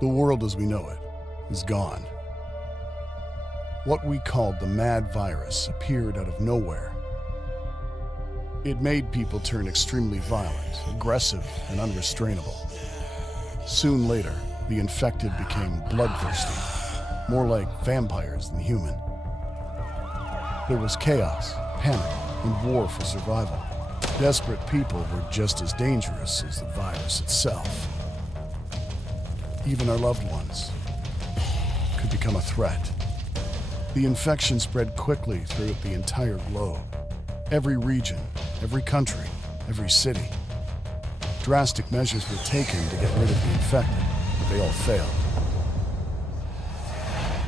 The world as we know it is gone. What we called the mad virus appeared out of nowhere. It made people turn extremely violent, aggressive, and unrestrainable. Soon later, the infected became bloodthirsty, more like vampires than human. There was chaos, panic, and war for survival. Desperate people were just as dangerous as the virus itself. Even our loved ones could become a threat. The infection spread quickly throughout the entire globe. Every region, every country, every city. Drastic measures were taken to get rid of the infected, but they all failed.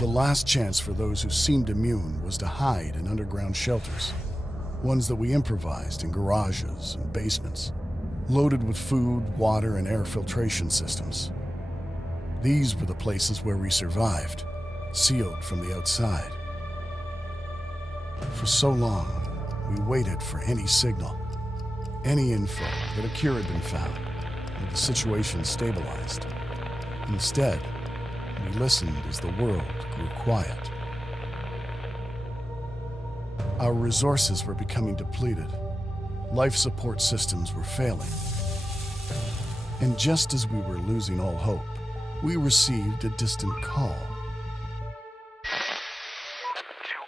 The last chance for those who seemed immune was to hide in underground shelters, ones that we improvised in garages and basements, loaded with food, water, and air filtration systems. These were the places where we survived, sealed from the outside. For so long, we waited for any signal, any info that a cure had been found, or the situation stabilized. Instead, we listened as the world grew quiet. Our resources were becoming depleted. Life support systems were failing. And just as we were losing all hope, we received a distant call. To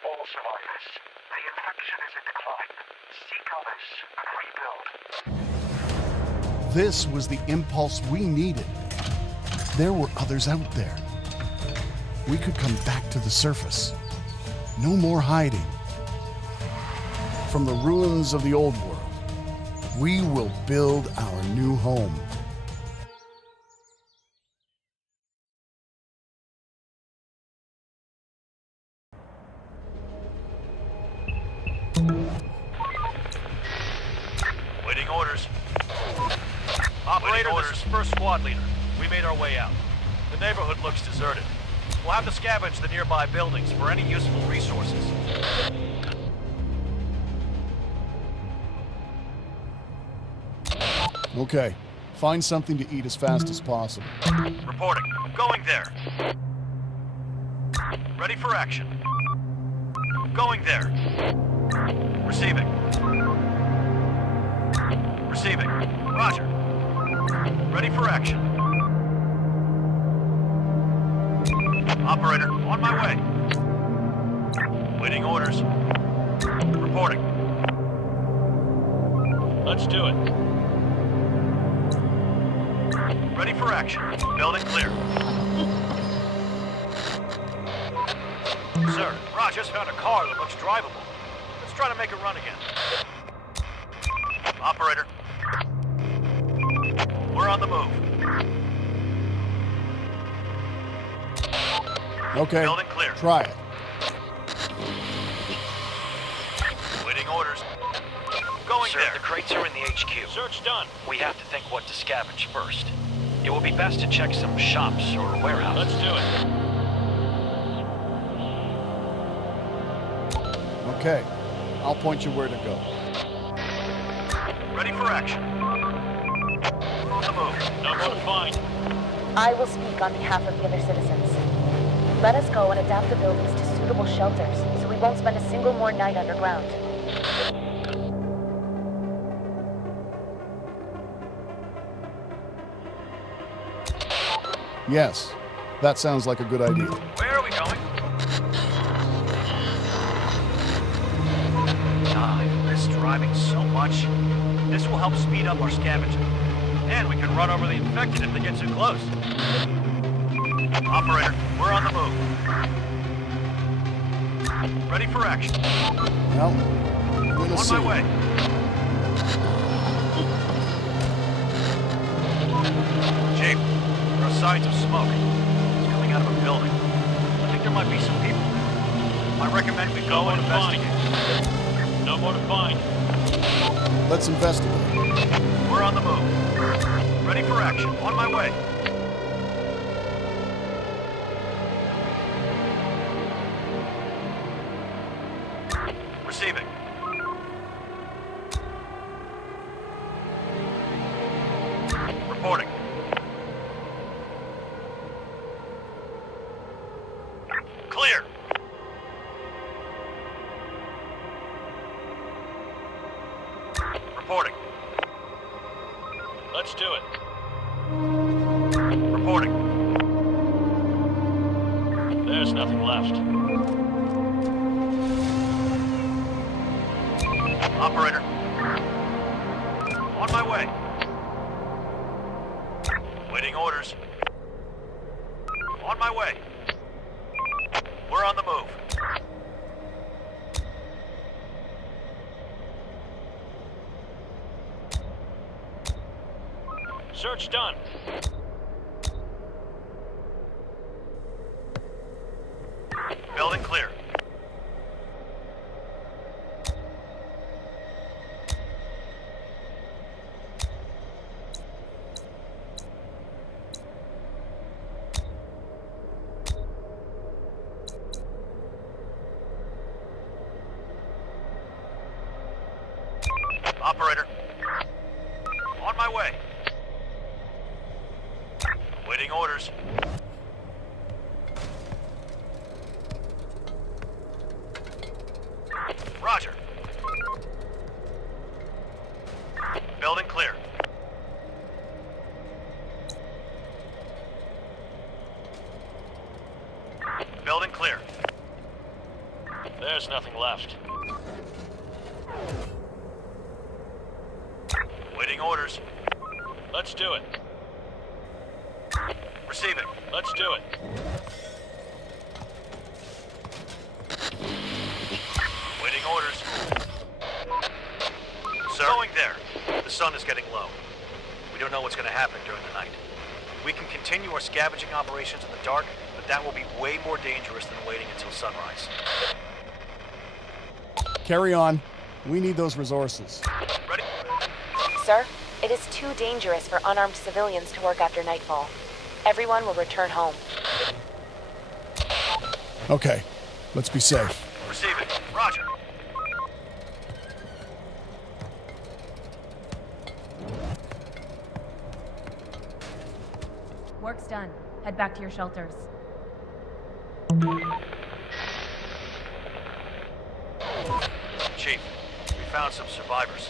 all survivors, the infection is in decline. Seek others and rebuild. This was the impulse we needed. There were others out there. We could come back to the surface. No more hiding. From the ruins of the old world, we will build our new home. Waiting orders. Operator, this is first squad leader. We made our way out. The neighborhood looks deserted. We'll have to scavenge the nearby buildings for any useful resources. Okay, find something to eat as fast as possible. Reporting. Going there. Ready for action. Going there. Receiving. Receiving. Roger. Ready for action. Operator, on my way. Waiting orders. Reporting. Let's do it. Ready for action. Building clear. Sir, Raj just found a car that looks drivable. Let's try to make a run again. Operator. We're on the move. Okay, Building clear. try it. Waiting orders. Going Sir, there. the crates are in the HQ. Search done. We have to think what to scavenge first. It will be best to check some shops or warehouses. Let's do it. Okay, I'll point you where to go. Ready for action. On the move. No more to find. I will speak on behalf of the other citizens. Let us go and adapt the buildings to suitable shelters, so we won't spend a single more night underground. Yes, that sounds like a good idea. Where are we going? I miss driving so much. This will help speed up our scavenging. And we can run over the infected if they get too close. Operator, we're on the move. Ready for action. Well, we'll On see. my way. Chief, there are signs of smoke. It's coming out of a building. I think there might be some people. I recommend we go and investigate. No more to find. Let's investigate. We're on the move. Ready for action. On my way. Receiving. Reporting. Reporting. Let's do it. Reporting. There's nothing left. Operator. On my way. Waiting orders. On my way. We're on the move. Search done. Building clear. Operator. On my way. Waiting orders. Roger. Building clear. Building clear. There's nothing left. Waiting orders. Let's do it. Receiving. Let's do it. Waiting orders. Sir? Going there. The sun is getting low. We don't know what's going to happen during the night. We can continue our scavenging operations in the dark, but that will be way more dangerous than waiting until sunrise. Carry on. We need those resources. Ready? Sir, it is too dangerous for unarmed civilians to work after nightfall. Everyone will return home. Okay, let's be safe. Receiving. Roger. Work's done. Head back to your shelters. Chief, we found some survivors.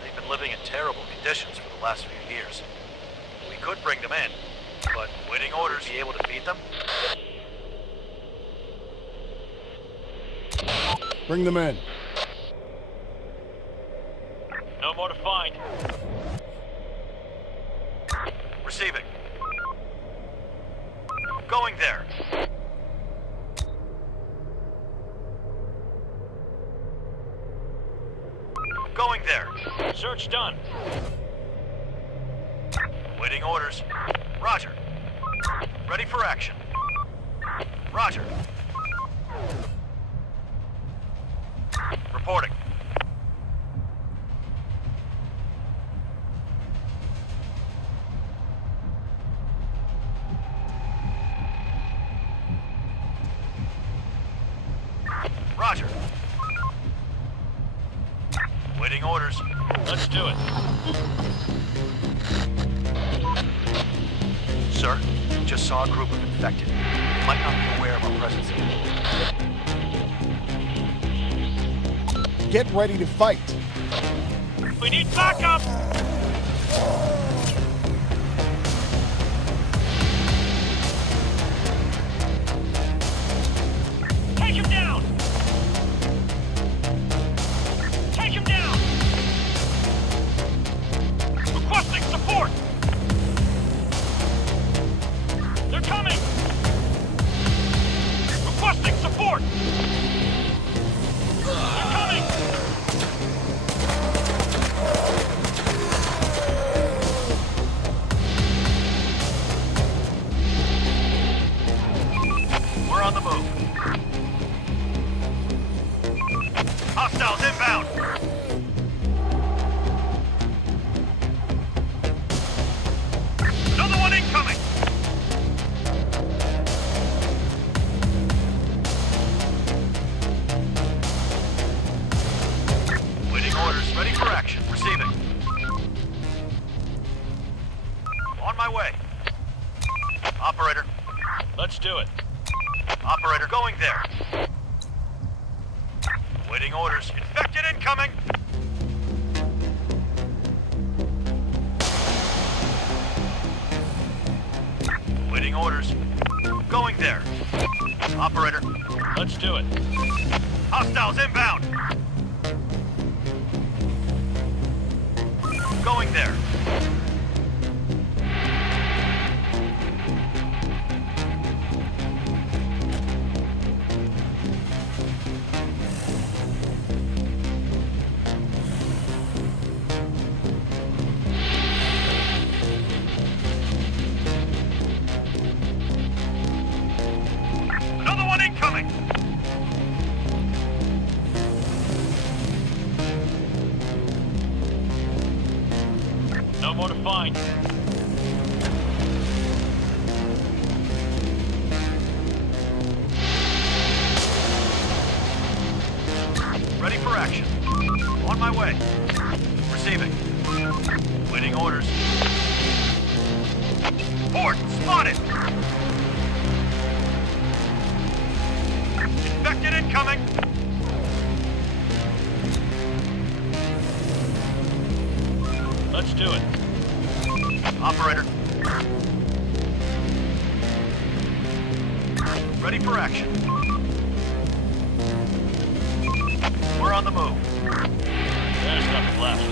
They've been living in terrible conditions for the last few years. We could bring them in, but waiting orders, be able to feed them? Bring them in. No more to find. Receiving. Going there. Going there. Search done. Waiting orders. Roger. Ready for action. Roger. Reporting. Roger. Waiting orders. Let's do it. Sir, just saw a group of infected. You might not be aware of our presence here. Get ready to fight. We need backup! Take him down! Take him down! Requesting support! They're coming! Requesting support! They're coming! Going there. Operator. Let's do it. Hostiles inbound. Going there. Another one incoming. No more to find. Ready for action. On my way. Receiving. Waiting orders. Port spotted. Infected incoming. Let's do it. Operator. Ready for action. We're on the move. There's nothing left.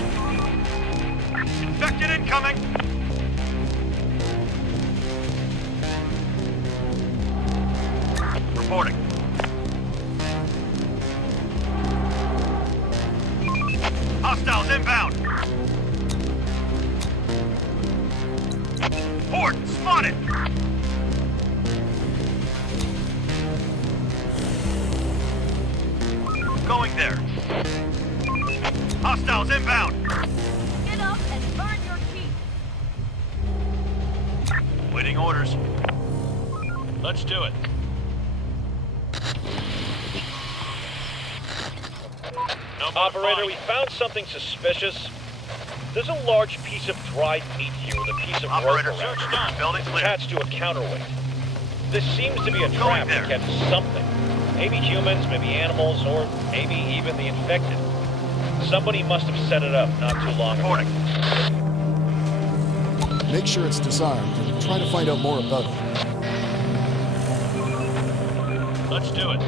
Infected incoming. Reporting. Hostiles inbound. Port spotted. Going there. Hostiles inbound. Get up and burn your teeth. Waiting orders. Let's do it. No more Operator, to we find. found something suspicious. There's a large piece of dried meat here with a piece of Operator, rope around search it. done. Building clear. Attached to a counterweight. This seems to be a Going trap there. to catch something. Maybe humans, maybe animals, or maybe even the infected. Somebody must have set it up not too long ago. Reporting. Make sure it's disarmed and try to find out more about it. Let's do it.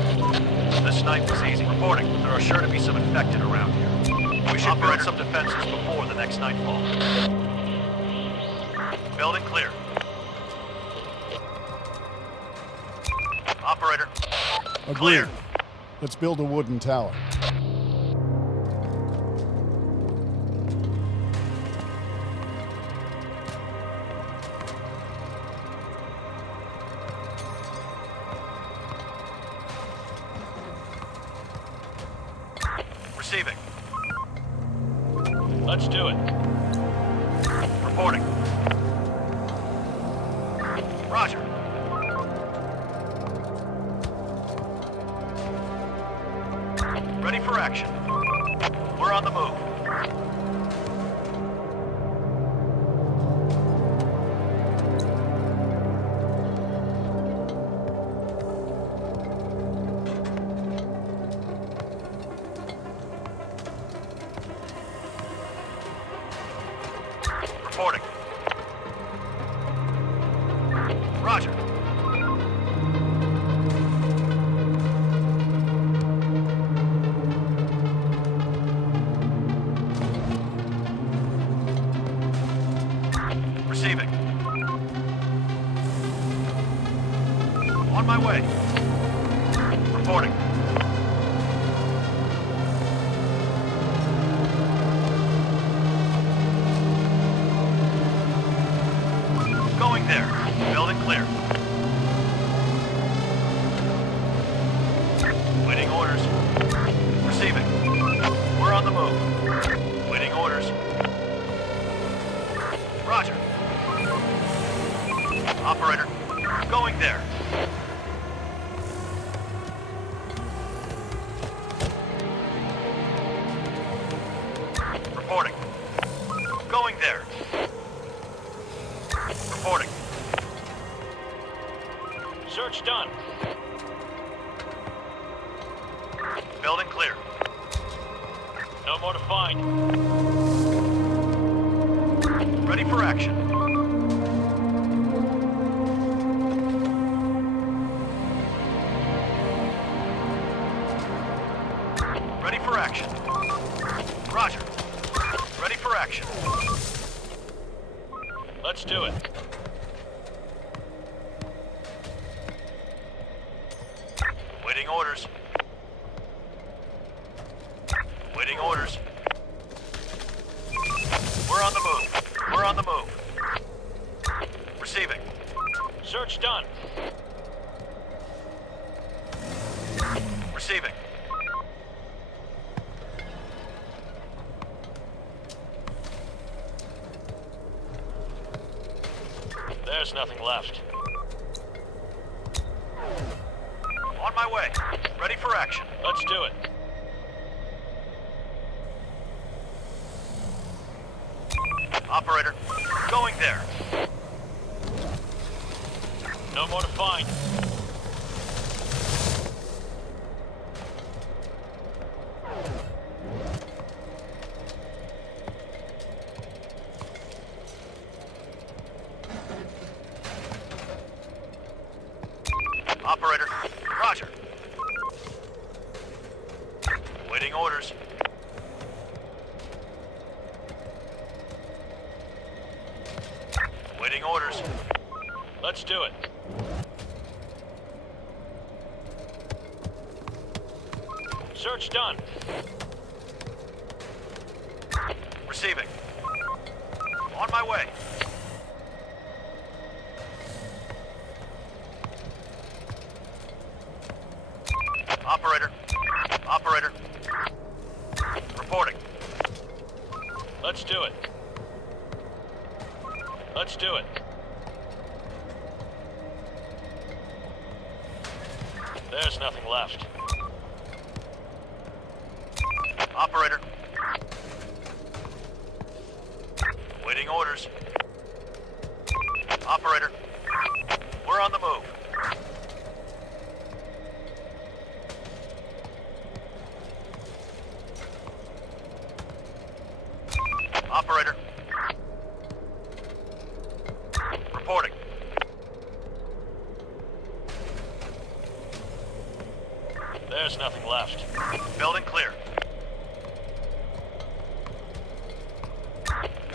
This night was easy. Reporting. There are sure to be some infected around here. We should build some defenses before the next nightfall. Building clear. Operator. Agreed. Clear. Let's build a wooden tower. Receiving. Let's do it. Reporting. Roger. Ready for action. We're on the move. Reporting. Roger. Receiving. On my way. Reporting. Going there. Building clear. Waiting orders. Receiving. We're on the move. Waiting orders. Roger. Operator. Going there. Reporting. Going there. Reporting. Search done. Building clear. No more to find. Ready for action. action. Let's do it. Waiting orders. Waiting orders. We're on the move. We're on the move. Receiving. Search done. Receiving. There's nothing left. On my way. Ready for action. Let's do it. Operator, going there. No more to find. Operator, roger. Waiting orders. Waiting orders. Let's do it. Search done. Receiving. On my way. Operator. Operator. Reporting. Let's do it. Let's do it. There's nothing left. Operator. Waiting orders. Operator. We're on the move. Operator. Reporting. There's nothing left. Building clear.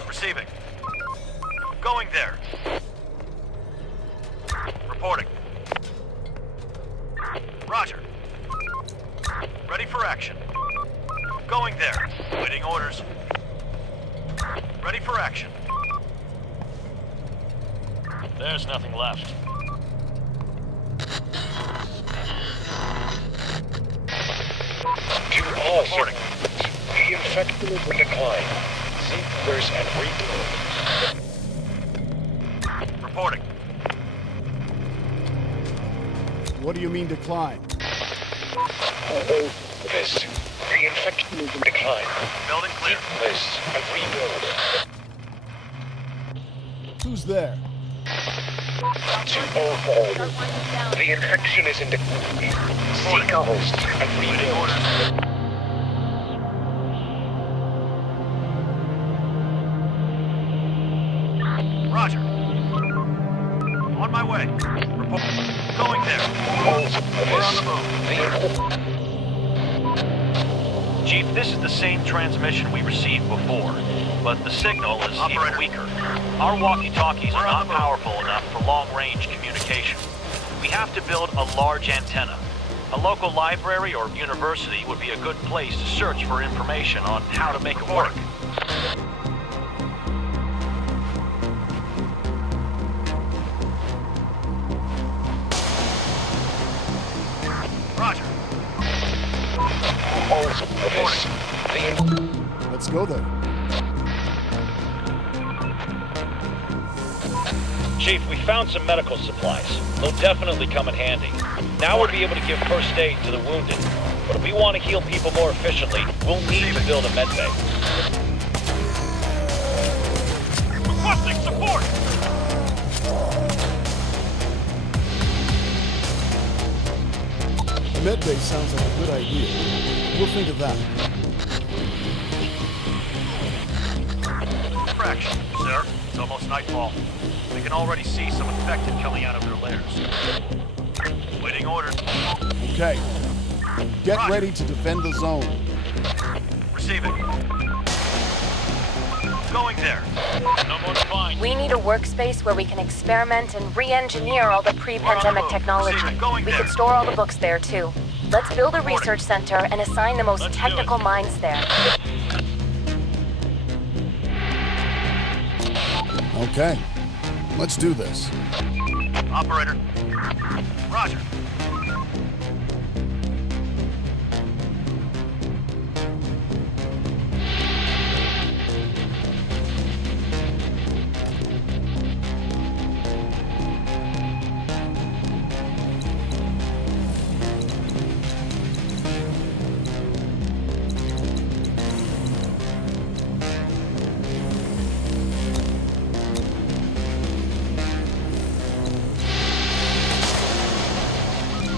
Receiving. Going there. Reporting. Roger. Ready for action. Going there. Waiting orders. Ready for action. There's nothing left. To all citizens, the infected will decline. Seekers and rebuild. Reporting. What do you mean decline? This. The infected will decline. Building clear. This and rebuild. Who's there? To all. Start winding down. The infection is in decline. Seek a host and Waiting rebuild. orders. Roger. On my way. Report. Going there. We're on the move. Chief, this is the same transmission we received before, but the signal is even Operator. weaker. Our walkie-talkies are We're on not the move. powerful enough for long-range communication. We have to build a large antenna. A local library or university would be a good place to search for information on how to make it work. Roger. Let's go there. Chief, we found some medical supplies. They'll definitely come in handy. Now we'll be able to give first aid to the wounded. But if we want to heal people more efficiently, we'll need to build a med bay. Requesting support! The med bay sounds like a good idea. We'll think of that. Fraction, sir. It's almost nightfall. We can already see some infected coming out of their lairs. Waiting orders. Okay. Get Roger. ready to defend the zone. Receiving. Going there. No more to find. We need a workspace where we can experiment and re-engineer all the pre-pandemic technology. We could store all the books there, too. Let's build a research center and assign the most technical minds there. Okay, let's do this. Operator. Roger.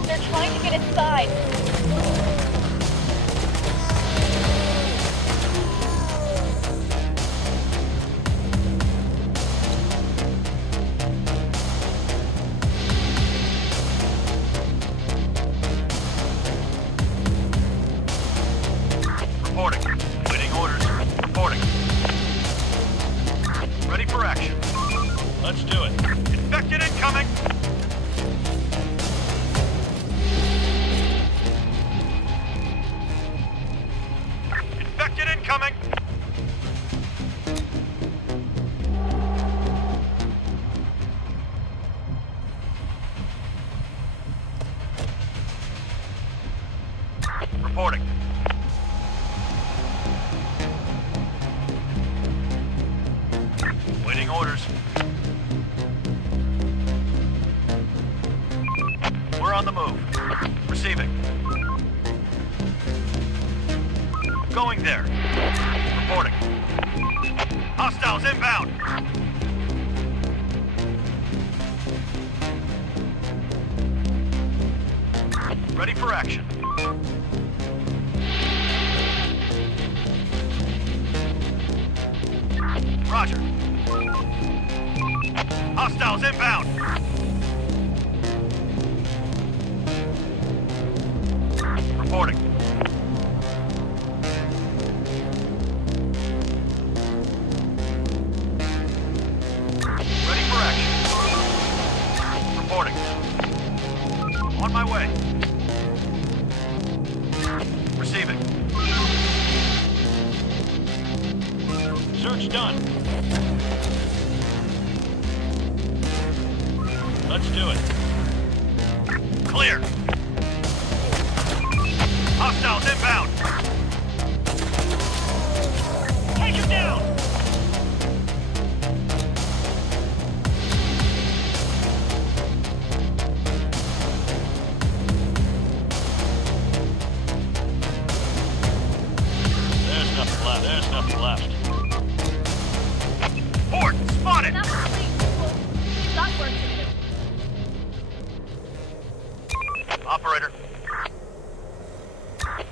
They're trying to get inside. Reporting. Waiting orders. Reporting. Ready for action. Let's do it. Infected incoming. Infected incoming. Reporting. Waiting orders. We're on the move. Receiving. Going there. Reporting. Hostiles inbound. Ready for action. Roger. Hostiles inbound. Reporting. Ready for action. Reporting. On my way. Receiving. Search done. Let's do it. Clear. Hostiles inbound. Take him down. There's nothing left. There's nothing left. Port spotted. Enough sleep, people. We've got work to do. Operator.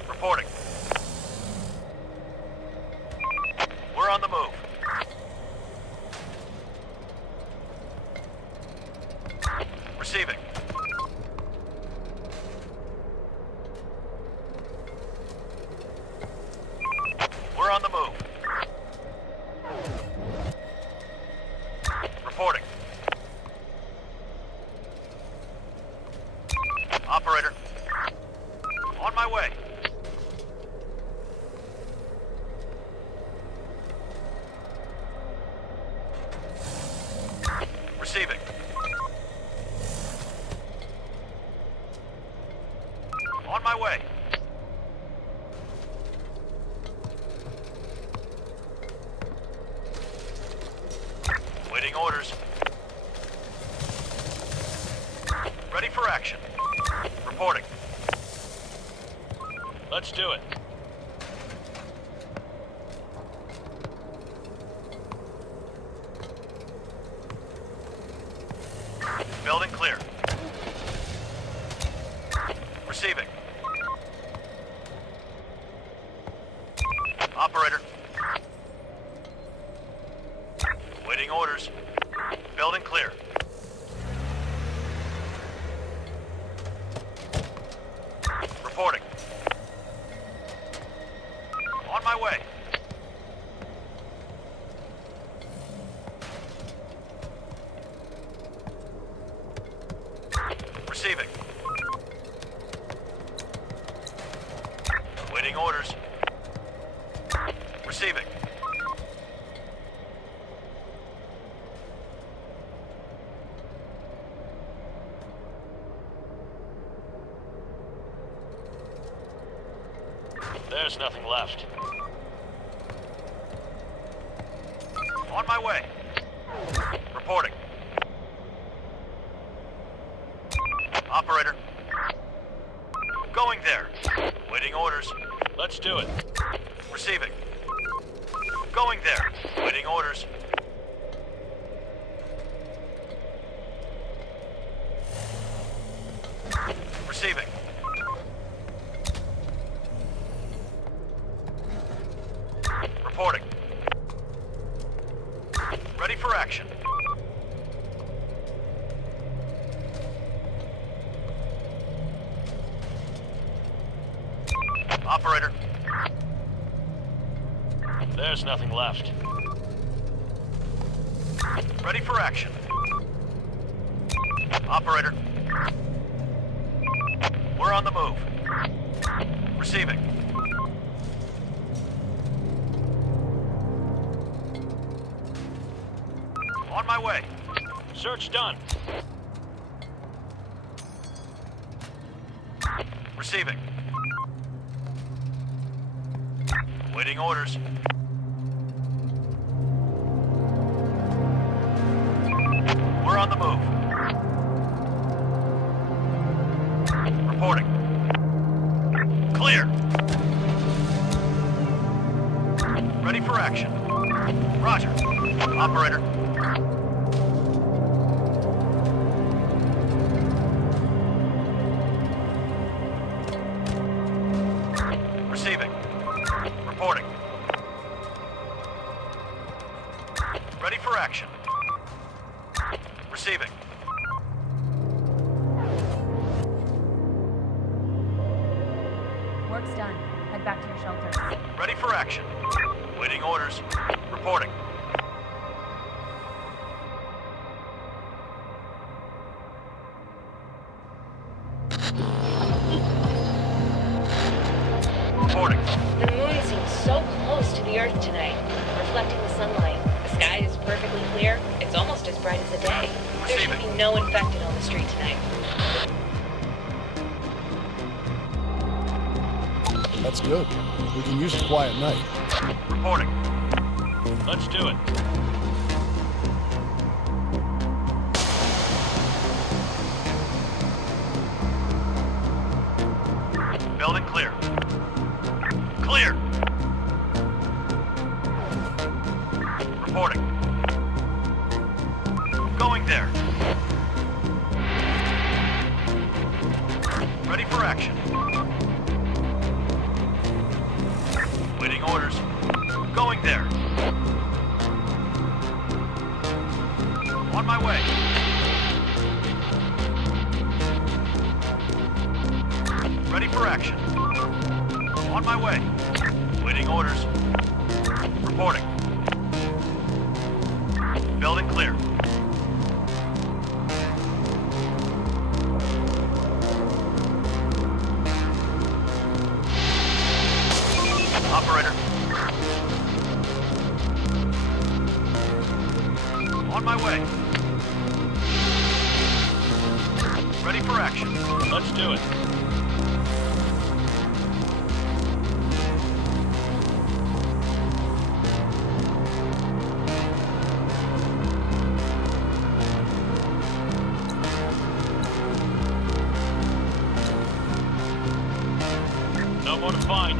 Reporting. We're on the move. Receiving. We're on the move. Reporting. Operator. On my way. Receiving. On my way. Waiting orders. Ready for action. Reporting. Let's do it. Building clear. Receiving. Operator. Waiting orders. Building clear. Reporting. On my way. There's nothing left. On my way. Reporting. Operator. Going there. Waiting orders. Let's do it. Receiving. Going there. Waiting orders. Receiving. Reporting. Ready for action. Operator. There's nothing left. Ready for action. Operator. We're on the move. Receiving. On my way. Search done. Receiving. Waiting orders. We're on the move. Reporting. Clear. Ready for action. Roger. Operator. Receiving. Reporting. Ready for action. Receiving. Work's done. Head back to your shelters. Ready for action. Waiting orders. Reporting. Reporting. The moon seems so close to the Earth tonight, reflecting the sunlight. The sky is perfectly clear. It's almost as bright as the day. There should be no infected on the street tonight. That's good. We can use a quiet night. Reporting. Let's do it. Building clear. Clear. Reporting. Going there. Ready for action. Waiting orders. Going there. On my way. Ready for action. On my way. Waiting orders. Reporting. Building clear. Operator. On my way. Ready for action. Let's do it. No more to find.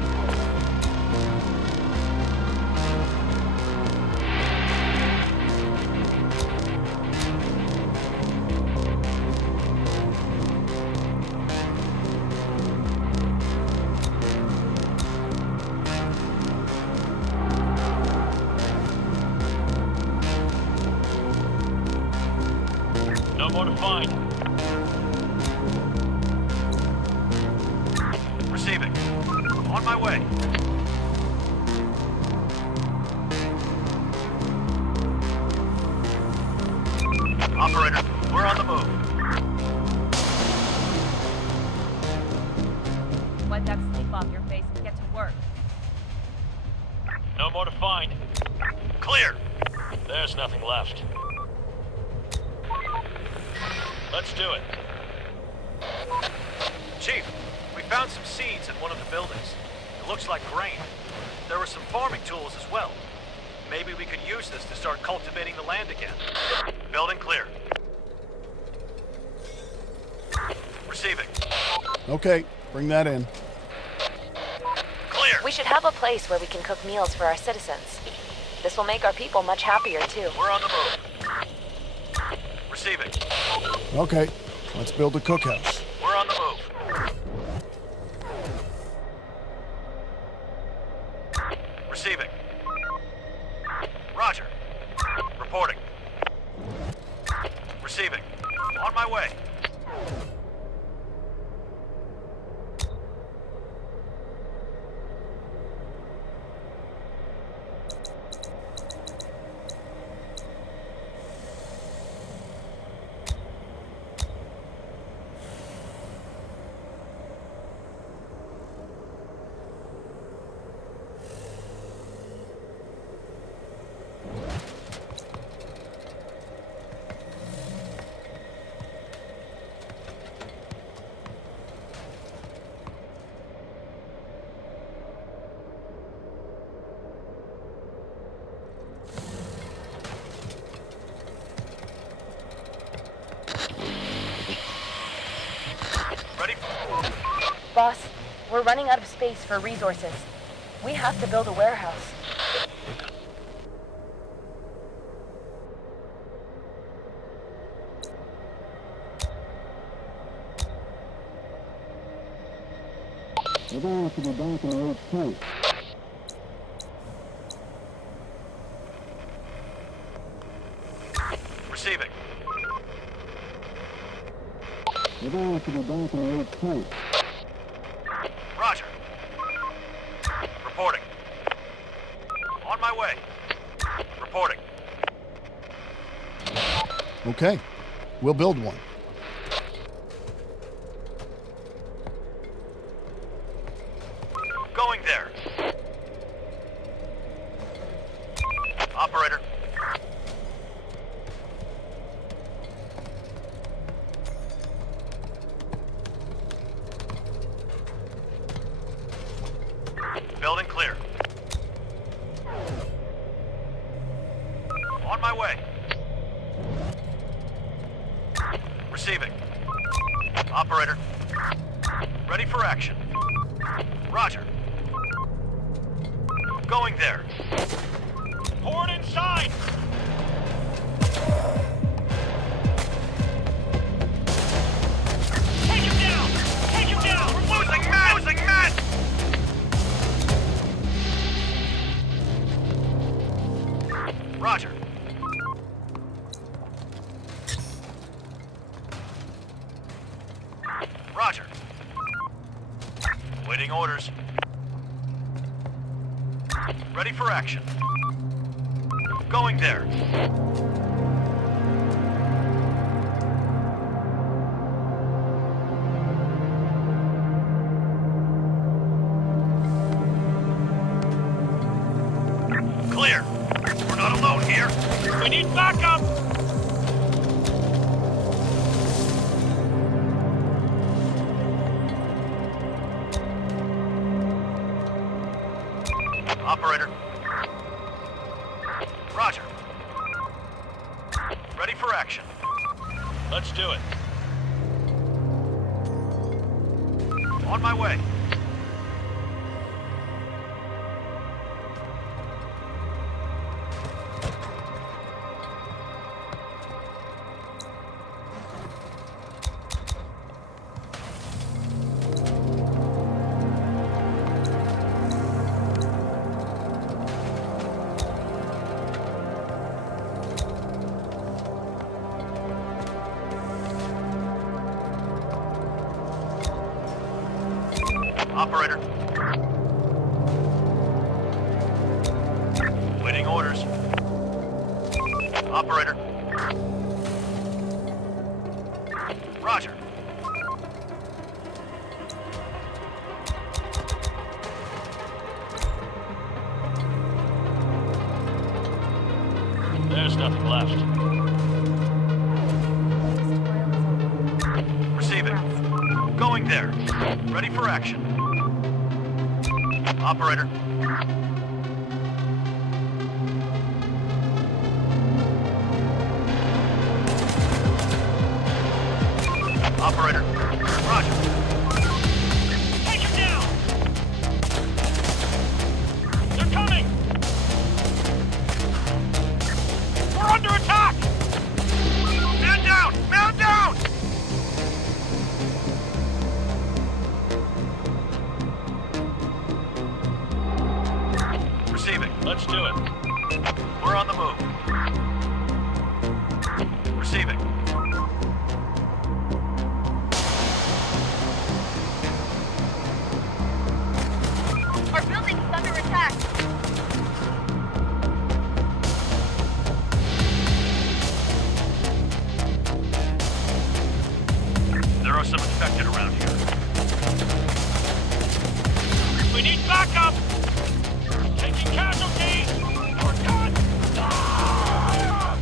No more to find. Receiving. On my way. Operator, we're on the move. Wipe that sleep off your face and get to work. No more to find. Clear. There's nothing left. Let's do it. Chief, we found some seeds in one of the buildings. It looks like grain. There were some farming tools as well. Maybe we could use this to start cultivating the land again. Building clear. Receiving. Okay, bring that in. Clear. We should have a place where we can cook meals for our citizens. This will make our people much happier, too. We're on the move. Receiving. Okay, let's build a cookhouse. We're on the move. Receiving. Roger. Reporting. Receiving. On my way. Ready? Boss, we're running out of space for resources. We have to build a warehouse. Receiving. Roger. Reporting. On my way. Reporting. Okay, we'll build one. Going there. Operator. Building clear. On my way. Receiving. Operator. Ready for action. Roger. Going there. Port inside! Take him down! Take him down! We're losing men! Losing men! Roger. Roger. Waiting orders. Ready for action. Going there. Clear. We're not alone here. We need backup. Operator. Roger. Ready for action. Let's do it. On my way. Operator. Waiting orders. Operator. Roger. There's nothing left. Receiving. Going there. Ready for action. Operator. Operator. Roger. Take him down! They're coming! We're under attack! Man down! Man down! Receiving. Let's do it. We're on the move. Receiving. Our building's under attack. There are some infected around here. We need backup! Taking casualties! We're done! Ah!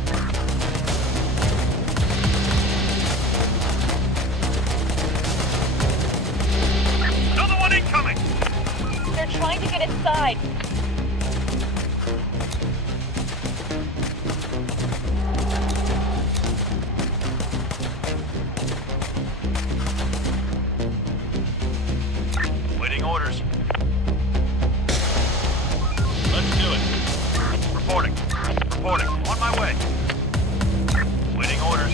Another one incoming! They're trying to get inside. Waiting orders. Let's do it. Reporting. Reporting. On my way. Waiting orders.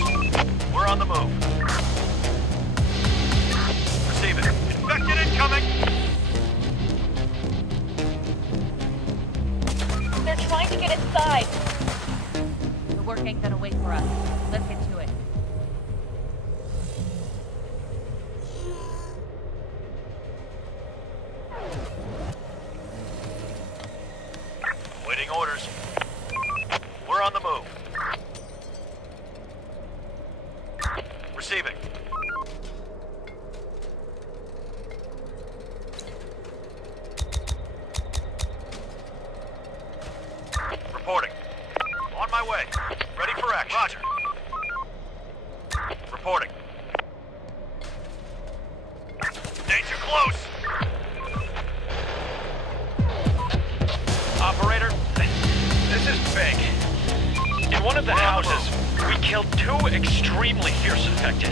We're on the move. Receiving. Infected incoming! They're trying to get inside. The work ain't gonna wait for us. Let's get to it. Waiting orders. We're on the move. Receiving. Reporting. On my way. Ready for action. Roger. Reporting. Danger close! Operator, this is big. In one of the houses, we killed 2 extremely fierce infected.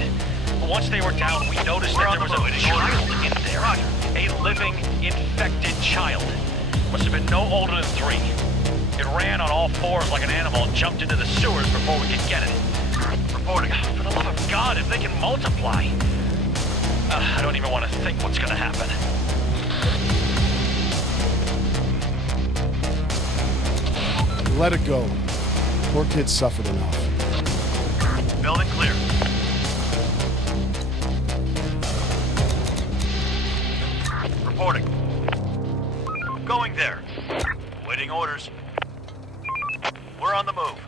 Once they were down, we noticed that there was a child in there. A living, infected child. Must have been no older than 3. It ran on all 4s like an animal and jumped into the sewers before we could get it. Reporting. For the love of God, if they can multiply. I don't even want to think what's gonna happen. Let it go. Poor kid suffered enough. Building clear. Reporting. Going there. Waiting orders. We're on the move.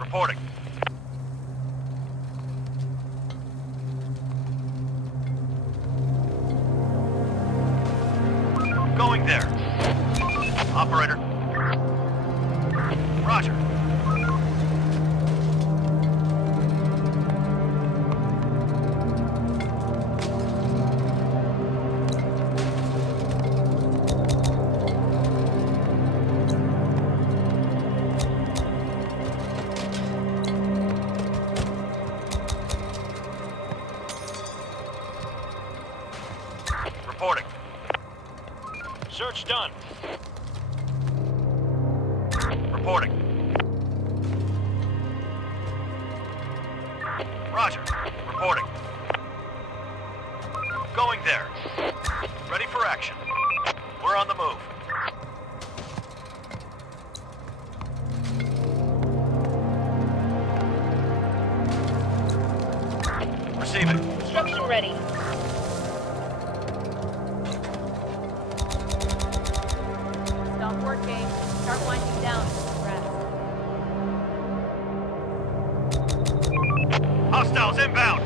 Reporting. Going there. Operator. Roger. Reporting. Search done. Reporting. Roger. Reporting. Going there. Ready for action. We're on the move. Receiving. Construction ready. Stop working. Start winding down. Rest. Hostiles inbound.